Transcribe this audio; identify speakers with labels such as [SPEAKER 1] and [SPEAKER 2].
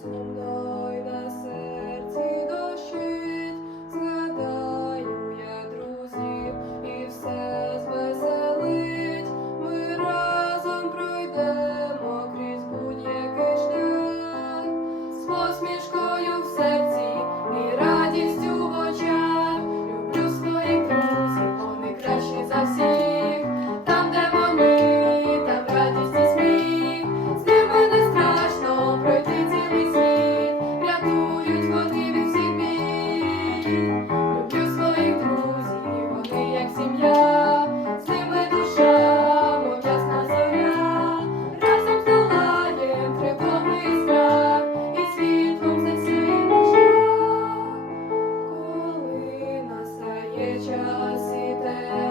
[SPEAKER 1] смутной на серці дощить, згадаю я друзів і все звеселить. Ми разом пройдемо крізь будь-який з посмішкою в серці. Тільки час іде.